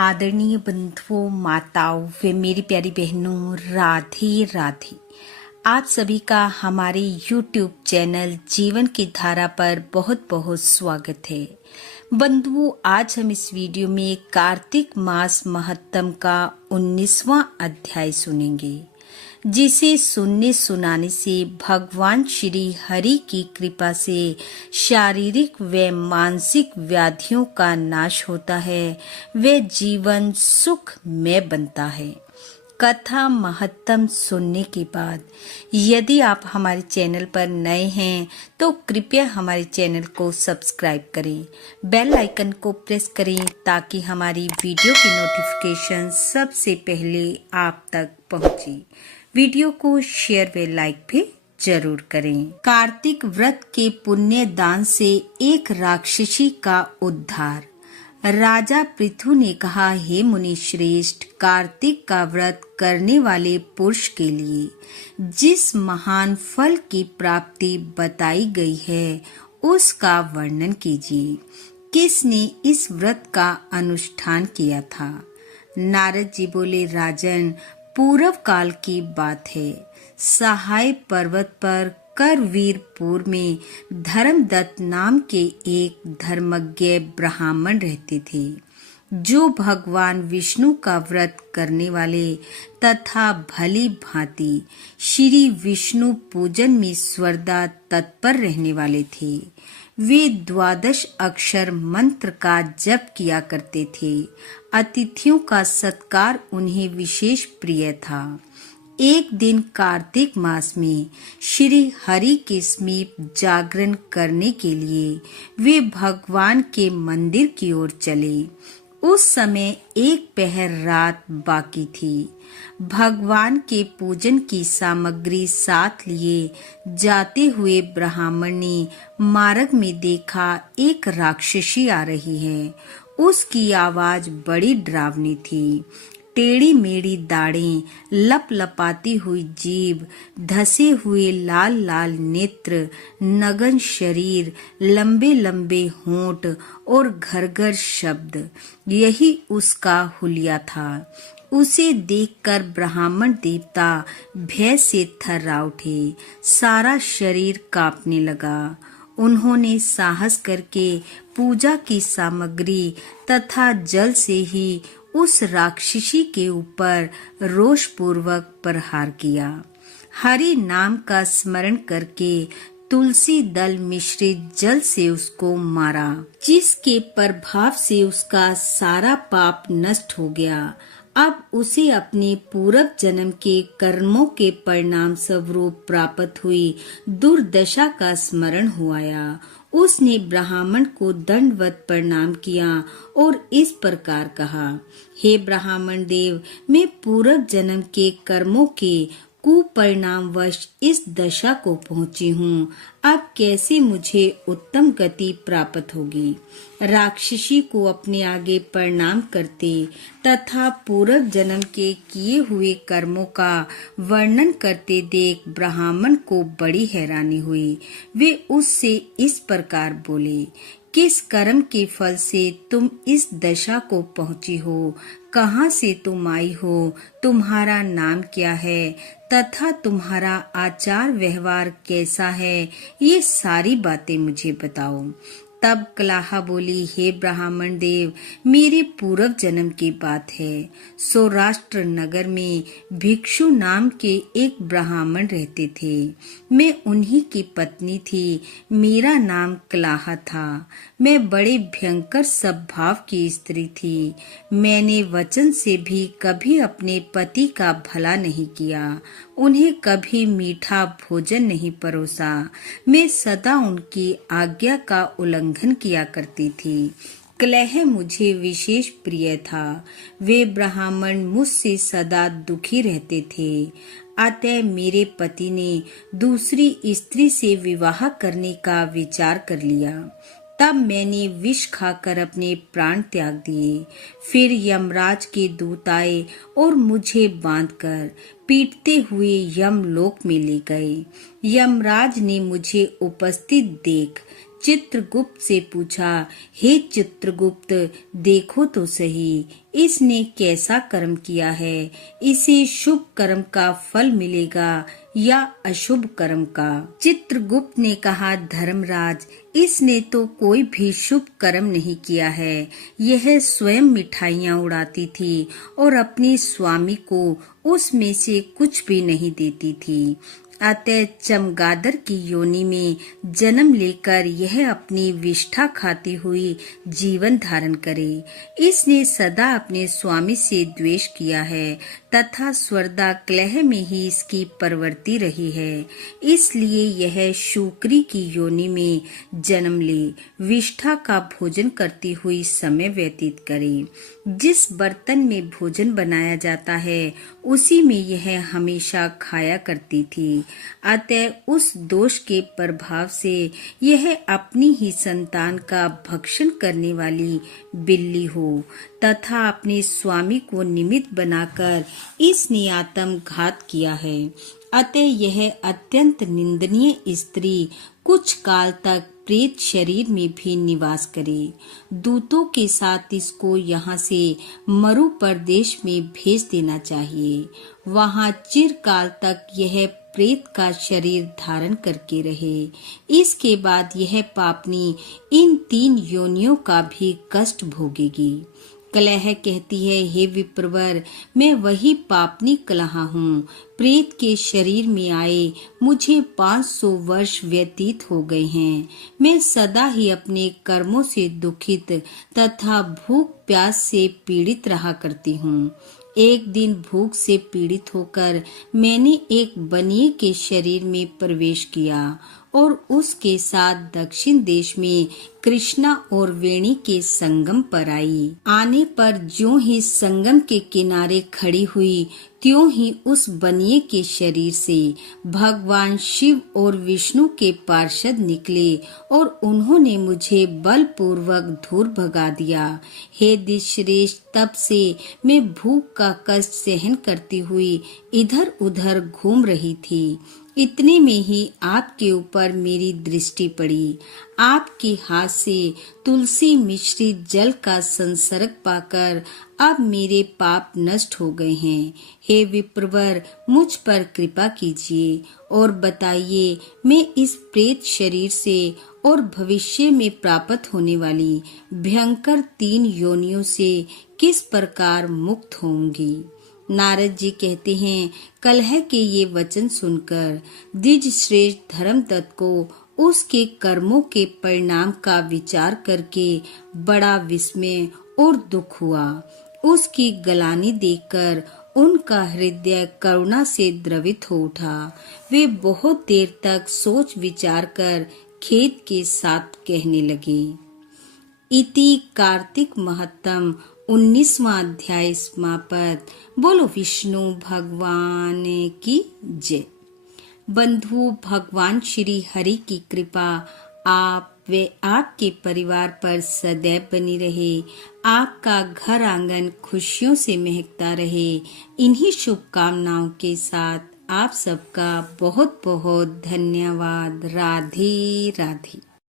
आदरणीय बंधुओं, माताओं व मेरी प्यारी बहनों, राधे राधे। आप सभी का हमारे YouTube चैनल जीवन की धारा पर बहुत बहुत स्वागत है। बंधुओं, आज हम इस वीडियो में कार्तिक मास महत्तम का 19वां अध्याय सुनेंगे, जिसे सुनने सुनाने से भगवान श्री हरि की कृपा से शारीरिक व मानसिक व्याधियों का नाश होता है, व जीवन सुखमय बनता है। कथा महत्तम सुनने के बाद यदि आप हमारे चैनल पर नए हैं तो कृपया हमारे चैनल को सब्सक्राइब करें, बेल आइकन को प्रेस करें ताकि हमारी वीडियो की नोटिफिकेशन सबसे पहले आप तक पहुंचे। वीडियो को शेयर व लाइक भी जरूर करें। कार्तिक व्रत के पुण्य दान से एक राक्षसी का उद्धार। राजा पृथु ने कहा, हे मुनि श्रेष्ठ, कार्तिक का व्रत करने वाले पुरुष के लिए जिस महान फल की प्राप्ति बताई गई है उसका वर्णन कीजिए। किसने इस व्रत का अनुष्ठान किया था? नारद जी बोले, राजन, पूर्व काल की बात है। सहाय पर्वत पर करवीरपुर में धर्मदत्त नाम के एक धर्मज्ञ ब्राह्मण रहते थे, जो भगवान विष्णु का व्रत करने वाले तथा भली भांति श्री विष्णु पूजन में सर्वदा तत्पर रहने वाले थे। वे 12 अक्षर मंत्र का जप किया करते थे। अतिथियों का सत्कार उन्हें विशेष प्रिय था। एक दिन कार्तिक मास में श्री हरि के समीप जागरण करने के लिए वे भगवान के मंदिर की ओर चले। उस समय एक पहर रात बाकी थी। भगवान के पूजन की सामग्री साथ लिए जाते हुए ब्राह्मण ने मार्ग में देखा, एक राक्षसी आ रही है। उसकी आवाज बड़ी डरावनी थी। टेढ़ी मेढ़ी दाढ़ें, लपलपाती हुई जीभ, धसे हुए लाल लाल नेत्र, नगन शरीर, लंबे लंबे होंठ और घरघर शब्द, यही उसका हुलिया था। उसे देखकर ब्राह्मण देवता भय से थर्रा उठे। सारा शरीर कांपने लगा। उन्होंने साहस करके पूजा की सामग्री तथा जल से ही उस राक्षसी के ऊपर रोषपूर्वक प्रहार किया। हरि नाम का स्मरण करके तुलसी दल मिश्रित जल से उसको मारा, जिसके प्रभाव से उसका सारा पाप नष्ट हो गया। अब उसे अपने पूर्व जन्म के कर्मों के परिणाम स्वरूप प्राप्त हुई दुर्दशा का स्मरण हुआ। उसने ब्राह्मण को दंडवत प्रणाम किया और इस प्रकार कहा, हे ब्राह्मण देव, मैं पूर्व जन्म के कर्मों के कुपरिणामवश इस दशा को पहुंची हूँ। अब कैसे मुझे उत्तम गति प्राप्त होगी? राक्षसी को अपने आगे प्रणाम करते तथा पूर्व जन्म के किए हुए कर्मों का वर्णन करते देख ब्राह्मण को बड़ी हैरानी हुई। वे उससे इस प्रकार बोले, किस कर्म के फल से तुम इस दशा को पहुंची हो? कहाँ से तुम आई हो? तुम्हारा नाम क्या है तथा तुम्हारा आचार व्यवहार कैसा है? ये सारी बातें मुझे बताओ। तब कलाहा बोली, हे ब्राह्मण देव, मेरे पूर्व जन्म की बात है। सौराष्ट्र नगर में भिक्षु नाम के एक ब्राह्मण रहते थे। मैं उन्हीं की पत्नी थी। मेरा नाम कलाहा था। मैं बड़े भयंकर स्वभाव की स्त्री थी। मैंने वचन से भी कभी अपने पति का भला नहीं किया, उन्हें कभी मीठा भोजन नहीं परोसा। मैं सदा उनकी आज्ञा का उल्लंघन किया करती थी। कलह मुझे विशेष प्रिय था। वे ब्राह्मण मुझसे सदा दुखी रहते थे। अतः मेरे पति ने दूसरी स्त्री से विवाह करने का विचार कर लिया। तब मैंने विष खाकर अपने प्राण त्याग दिए। फिर यमराज के दूत आए और मुझे बांधकर पीटते हुए यमलोक में ले गए। यमराज ने मुझे उपस्थित देख चित्रगुप्त से पूछा, हे चित्रगुप्त, देखो तो सही, इसने कैसा कर्म किया है। इसे शुभ कर्म का फल मिलेगा या अशुभ कर्म का। चित्रगुप्त ने कहा, धर्मराज, इसने तो कोई भी शुभ कर्म नहीं किया है। यह स्वयं मिठाइयाँ उड़ाती थी और अपने स्वामी को उसमें से कुछ भी नहीं देती थी। अतः चमगादड़ की योनि में जन्म लेकर यह अपनी विष्ठा खाती हुई जीवन धारण करे। इसने सदा अपने स्वामी से द्वेष किया है तथा स्वर्दा कलह में ही इसकी प्रवृत्ति रही है। इसलिए यह शूकरी की योनि में जन्म ले, विष्ठा का भोजन करती हुई समय व्यतीत करे। जिस बर्तन में भोजन बनाया जाता है उसी में यह हमेशा खाया करती थी। अतः उस दोष के प्रभाव से यह अपनी ही संतान का भक्षण करने वाली बिल्ली हो तथा अपने स्वामी को निमित्त बनाकर इसने आत्मघात किया है। अतः यह अत्यंत निंदनीय स्त्री कुछ काल तक प्रेत शरीर में भी निवास करे। दूतों के साथ इसको यहाँ से मरु प्रदेश में भेज देना चाहिए। वहाँ चिरकाल तक यह प्रेत का शरीर धारण करके रहे। इसके बाद यह पापनी इन 3 योनियों का भी कष्ट भोगेगी। कलह कहती है, हे विप्रवर, मैं वही पापनी कलह हूँ। प्रेत के शरीर में आए मुझे 500 वर्ष व्यतीत हो गए हैं। मैं सदा ही अपने कर्मों से दुखित तथा भूख प्यास से पीड़ित रहा करती हूँ। एक दिन भूख से पीड़ित होकर मैंने एक बनिए के शरीर में प्रवेश किया और उसके साथ दक्षिण देश में कृष्णा और वेणी के संगम पर आई। आने पर ज्यों ही संगम के किनारे खड़ी हुई त्यों ही उस बनिए के शरीर से भगवान शिव और विष्णु के पार्षद निकले और उन्होंने मुझे बलपूर्वक दूर भगा दिया। हे दिशश्रेष्ठ, तब से मैं भूख का कष्ट सहन करती हुई इधर उधर घूम रही थी। इतने में ही आपके ऊपर मेरी दृष्टि पड़ी। आपके हाथ से तुलसी मिश्रित जल का संसर्ग पाकर अब मेरे पाप नष्ट हो गए हैं। हे विप्रवर, मुझ पर कृपा कीजिए और बताइए मैं इस प्रेत शरीर से और भविष्य में प्राप्त होने वाली भयंकर 3 योनियों से किस प्रकार मुक्त होंगी। नारद जी कहते हैं, कलह के ये वचन सुनकर द्विज श्रेष्ठ धर्मदत्त को उसके कर्मों के परिणाम का विचार करके बड़ा विस्मय और दुख हुआ। उसकी गलानी देखकर उनका हृदय करुणा से द्रवित हो उठा। वे बहुत देर तक सोच विचार कर खेद के साथ कहने लगे। इति कार्तिक महत्तम 19वां अध्याय समाप्त। बोलो विष्णु भगवान की जय। बंधु, भगवान श्री हरि की कृपा आप व आपके परिवार पर सदैव बनी रहे। आपका घर आंगन खुशियों से महकता रहे। इन्हीं शुभकामनाओं के साथ आप सबका बहुत बहुत धन्यवाद। राधे राधे।